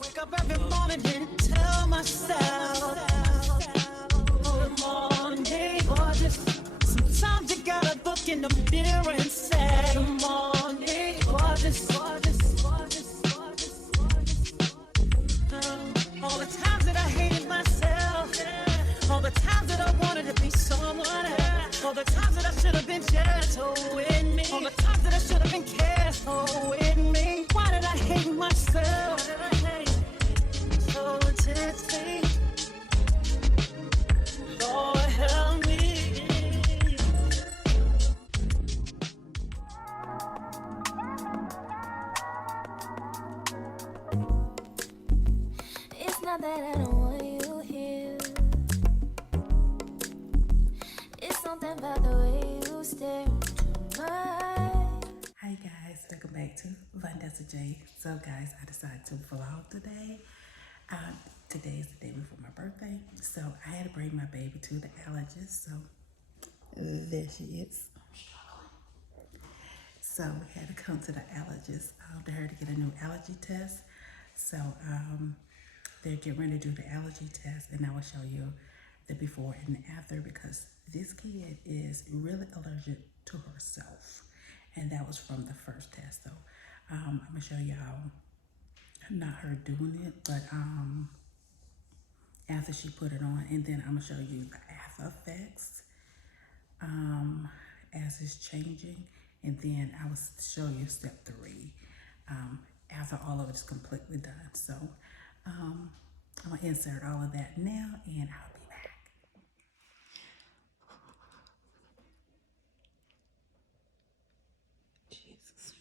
wake up every morning and tell myself, good morning, gorgeous. Sometimes you gotta look in the mirror and say, good morning, gorgeous, gorgeous, gorgeous, gorgeous, gorgeous. All the times that I hated myself, all the times that I wanted to be someone else, all the times that I should have been gentle with me, all the times that I should have been careful with me. Why did I hate myself? Why did I hate so intensely? Lord help me. It's not that I don't want you here. It's something about the way you stare into my eyes. Hi guys, welcome back to Vondessa J. So guys, I decided to vlog today. Today is the day before my birthday, so I had to bring my baby to the allergist. So there she is. So we had to come to the allergist to her to get a new allergy test. So they're getting ready to do the allergy test, and I will show you the before and the after, because this kid is really allergic to herself, and that was from the first test. So I'm gonna show y'all not her doing it, but after she put it on, and then I'm gonna show you the after effects as it's changing, and then I will show you step 3 after all of it is completely done. So I'm gonna insert all of that now, and I'll be back. Jesus.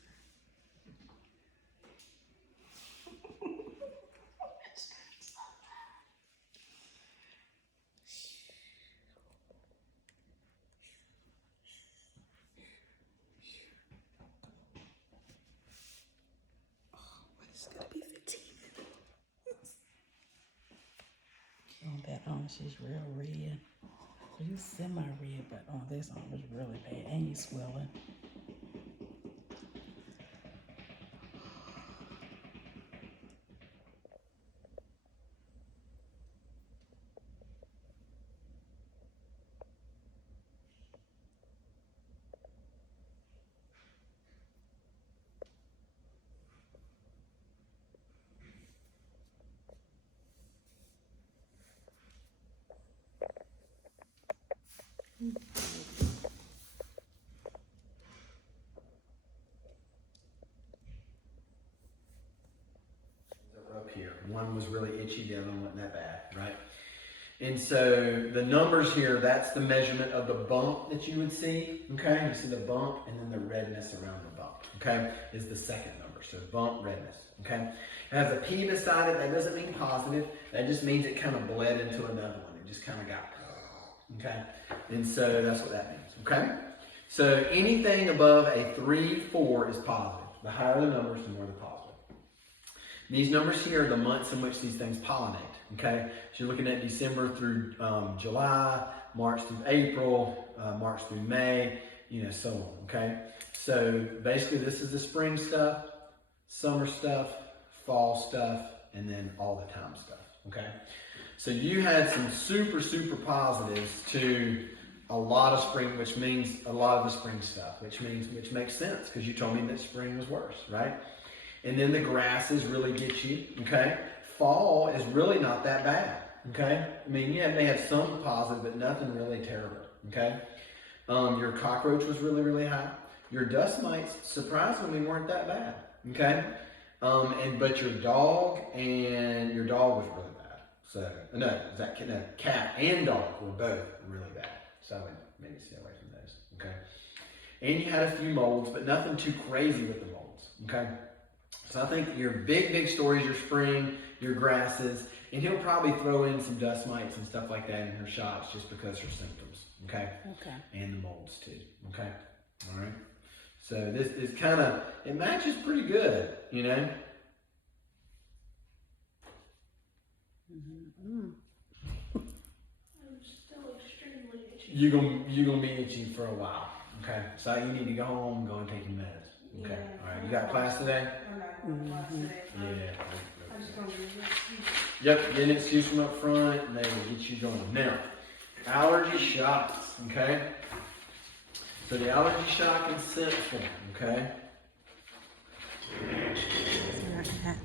It's gonna be 15 minutes. On that arm, she's real red. You semi-red, but on this arm is really bad, and you swelling. Up here. One was really itchy, the other one wasn't that bad, right? And so the numbers here, that's the measurement of the bump that you would see, okay? You see the bump, and then the redness around the bump, okay, is the second number. So bump, redness, okay? It has a P beside it. That doesn't mean positive. That just means it kind of bled into another one. It just kind of got, okay? And so that's what that means, okay? So anything above a 3, 4 is positive. The higher the numbers, the more the positive. These numbers here are the months in which these things pollinate, okay? So you're looking at December through July, March through April, March through May, you know, so on, okay? So basically this is the spring stuff, summer stuff, fall stuff, and then all the time stuff, okay? So you had some super, super positives to a lot of spring, which means a lot of the spring stuff, which makes sense, because you told me that spring was worse, right? And then the grasses really get you, okay? Fall is really not that bad, okay? I mean, yeah, it may have some positive, but nothing really terrible, okay? Your cockroach was really, really high. Your dust mites, surprisingly, weren't that bad, okay? But your dog was really bad. So, no, cat and dog were both really bad. So I would maybe stay away from those, okay? And you had a few molds, but nothing too crazy with the molds, okay? So I think your big story is your spring, your grasses, and he'll probably throw in some dust mites and stuff like that in her shots just because her symptoms, okay? Okay. And the molds too, okay? All right. So this is kind of, it matches pretty good, you know? Mm-hmm. I'm still extremely itchy. You're gonna be itchy for a while, okay? So you need to go home and go and take your meds. Okay. Yeah. All right. You got class today? I'm not going to class today. Yeah. I'm just from the excuse. Yep, get an excuse from up front and they will get you going. Now, allergy shots, okay? So the allergy shot consent form, okay? At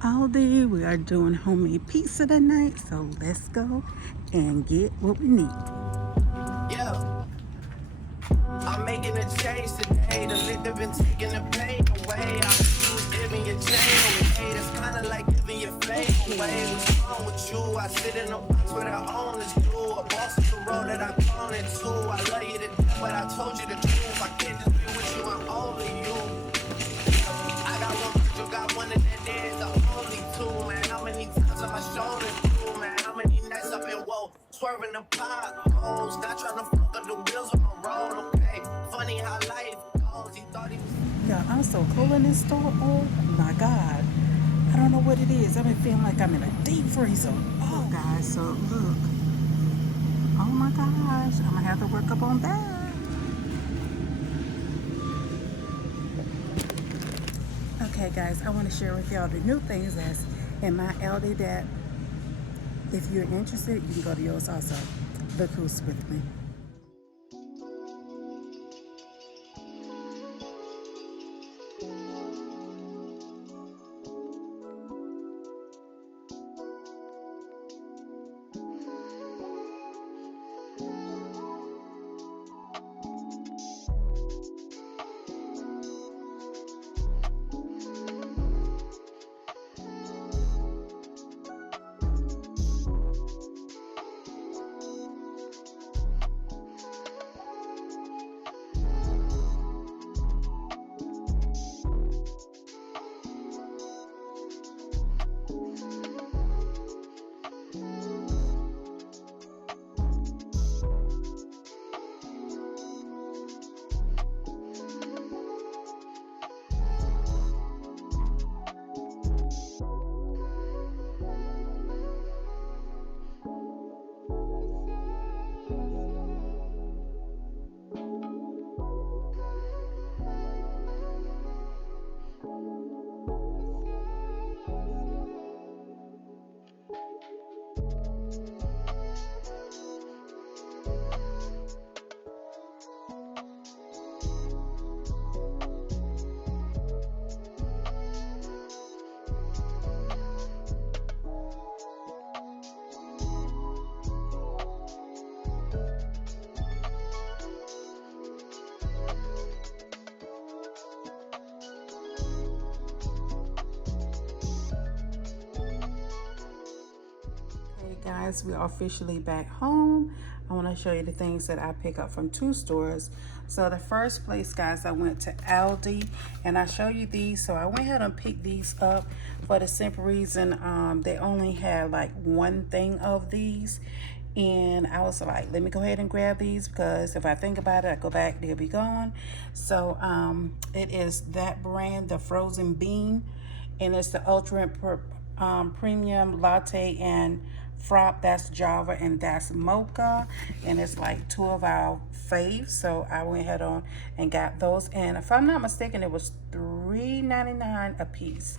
Aldi, we are doing homemade pizza tonight, so let's go and get what we need. Yeah. I'm making a change today. The liquor been taking the pain away. I was giving your chain away. That's kinda like giving your faith away. What's wrong with you? I sit in a box where the owners do. A boss of the road that I'm gone into. I love you to death, but I told you the truth. I can't just be with you and only you. I got one, but you got one, and that is the only two, man. How many times on my shoulder, too, man? How many nights I've been woke, swerving the potholes, not trying to fuck up the wheels on the road, okay? Funny how life goes. He thought he was. Yeah, I'm so cold in this store. Oh my God. I don't know what it is. I've been feeling like I'm in a deep freezer. Oh, guys, so look. Oh my gosh. I'm going to have to work up on that. Okay, guys, I want to share with y'all the new things that's in my Aldi that if you're interested, you can go to yours also. Look who's with me. Guys, we are officially back home. I want to show you the things that I pick up from two stores. So the first place, guys, I went to Aldi and I show you these. So I went ahead and picked these up for the simple reason they only had like one thing of these, and I was like, let me go ahead and grab these because if I think about it, I go back, they'll be gone. So it is that brand, the frozen bean, and it's the ultra premium latte and frap. That's Java and that's mocha, and it's like two of our faves, so I went ahead on and got those, and if I'm not mistaken, it was $3.99 a piece.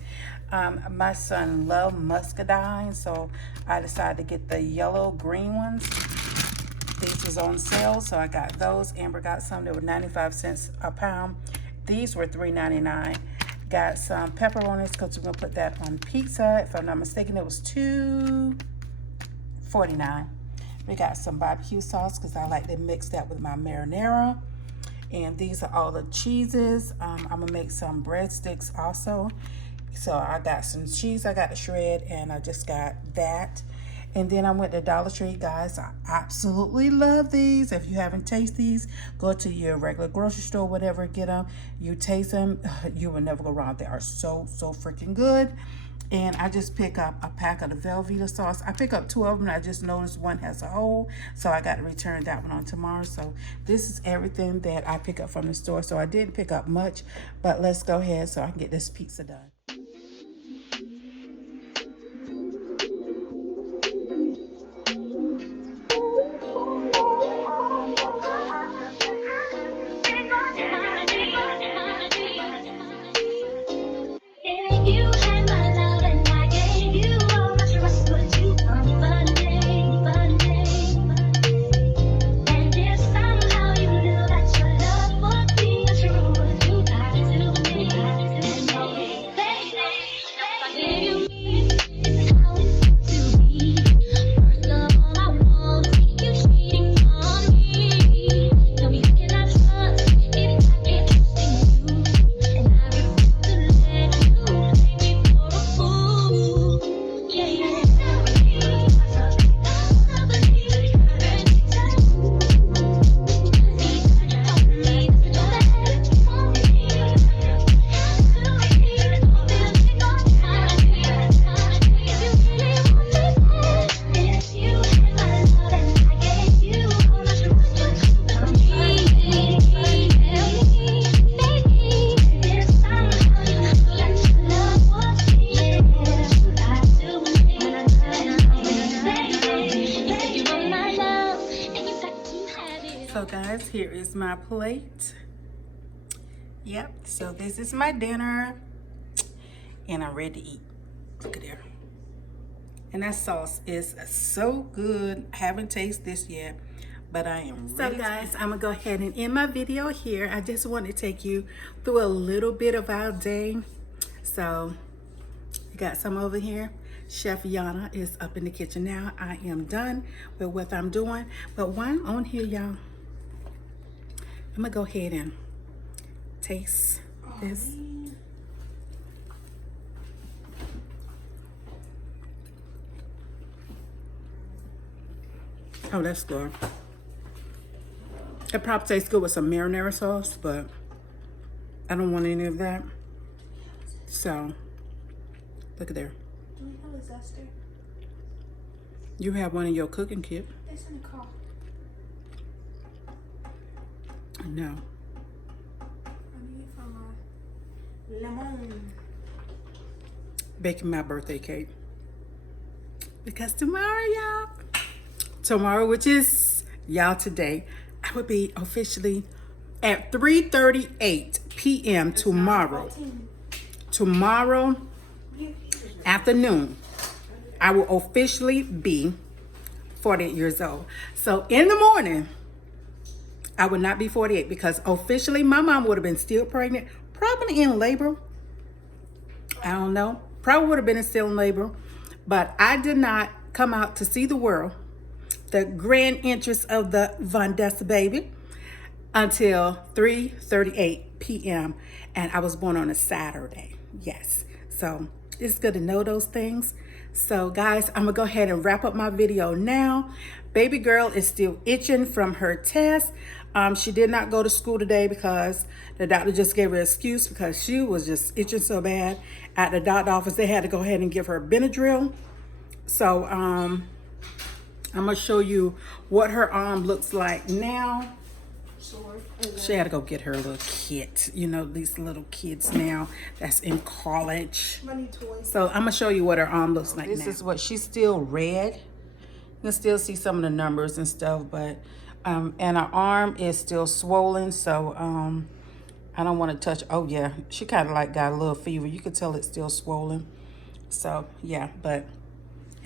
My son loved muscadine, so I decided to get the yellow green ones. These was on sale, so I got those. Amber got some that were 95 cents a pound. These were $3.99. Got some pepperonis because we're gonna put that on pizza. If I'm not mistaken, it was $2.49. We got some barbecue sauce because I like to mix that with my marinara. And these are all the cheeses. I'm gonna make some breadsticks also. So I got some cheese I got to shred, and I just got that. And then I went to Dollar Tree, guys. I absolutely love these. If you haven't tasted these, go to your regular grocery store, whatever, get them. You taste them, you will never go wrong. They are so freaking good. And I just pick up a pack of the Velveeta sauce. I pick up two of them, and I just noticed one has a hole, so I got to return that one on tomorrow. So this is everything that I pick up from the store. So I didn't pick up much, but let's go ahead so I can get this pizza done. You had my love and I gave you here is my plate. Yep, so this is my dinner. And I'm ready to eat. Look at there. And that sauce is so good. I haven't tasted this yet, but I am ready. So guys, I'm gonna go ahead and end my video here. I just want to take you through a little bit of our day. So we got some over here. Chef Yana is up in the kitchen now. I am done with what I'm doing. But while I'm on here, y'all, I'm gonna go ahead and taste this. Oh, that's good. It probably tastes good with some marinara sauce, but I don't want any of that. So, look at there. Do we have a zester? You have one in your cooking kit. It's in the car. No. I need it for my lemon. Baking my birthday cake. Because tomorrow, which is y'all today, I will be officially at 3:38 p.m. tomorrow afternoon. I will officially be 48 years old. So in the morning, I would not be 48 because officially my mom would have been still pregnant, probably in labor. I don't know. Probably would have been still in labor, but I did not come out to see the world, the grand entrance of the Vondessa baby, until 3:38 p.m. and I was born on a Saturday. Yes, so it's good to know those things. So guys, I'm gonna go ahead and wrap up my video now. Baby girl is still itching from her test. She did not go to school today because the doctor just gave her an excuse because she was just itching so bad. At the doctor office, they had to go ahead and give her Benadryl. So I'm gonna show you what her arm looks like now. She had to go get her little kit. You know, these little kids now that's in college. So I'm gonna show you what her arm looks like now. This is what she's still red. You can still see some of the numbers and stuff, but and her arm is still swollen. So I don't want to touch. Oh yeah, she kind of like got a little fever. You can tell it's still swollen. So yeah, but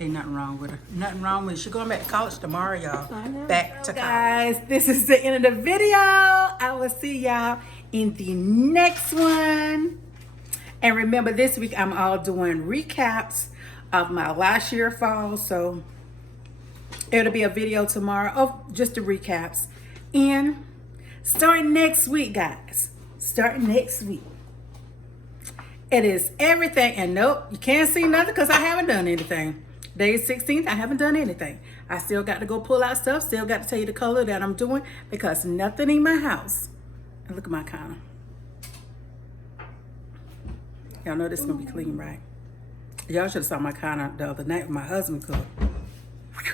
ain't nothing wrong with her. Nothing wrong with her. She's going back to college tomorrow, y'all. Back to college. Guys, this is the end of the video. I will see y'all in the next one. And remember, this week I'm all doing recaps of my last year fall. So it'll be a video tomorrow of just the recaps. And starting next week, guys. Starting next week. It is everything. And nope, you can't see nothing because I haven't done anything. Day 16th, I haven't done anything. I still got to go pull out stuff. Still got to tell you the color that I'm doing because nothing in my house. And look at my counter. Y'all know this is going to be clean, right? Y'all should have saw my counter the other night when my husband cooked. Whew,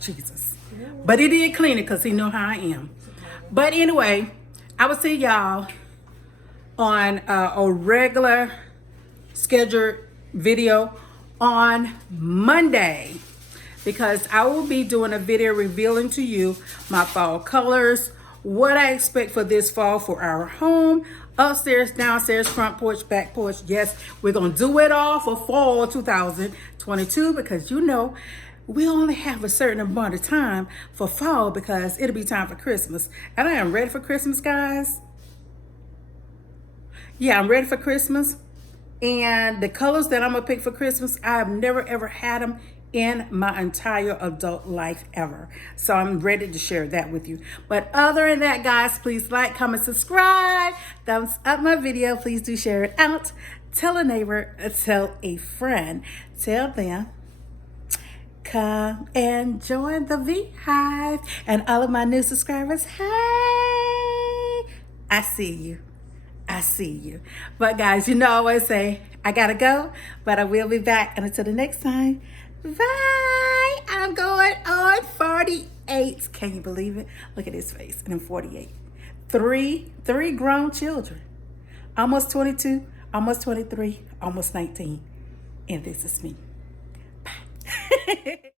Jesus. But he did clean it because he know how I am. But anyway, I will see y'all on a regular scheduled video on Monday, because I will be doing a video revealing to you my fall colors, what I expect for this fall for our home, upstairs, downstairs, front porch, back porch. Yes, we're gonna do it all for fall 2022 because you know we only have a certain amount of time for fall because it'll be time for Christmas. And I am ready for Christmas, guys. Yeah, I'm ready for Christmas. And the colors that I'm gonna pick for Christmas, I have never ever had them in my entire adult life ever. So I'm ready to share that with you. But other than that, guys, please like, comment, subscribe, thumbs up my video. Please do share it out. Tell a neighbor, tell a friend, tell them, come and join the VeeHive. And all of my new subscribers, hey, I see you. I see you. But guys, you know I always say, I gotta go, but I will be back. And until the next time, bye. I'm going on 48. Can you believe it? Look at his face. And I'm 48. Three grown children. Almost 22, almost 23, almost 19. And this is me. Bye.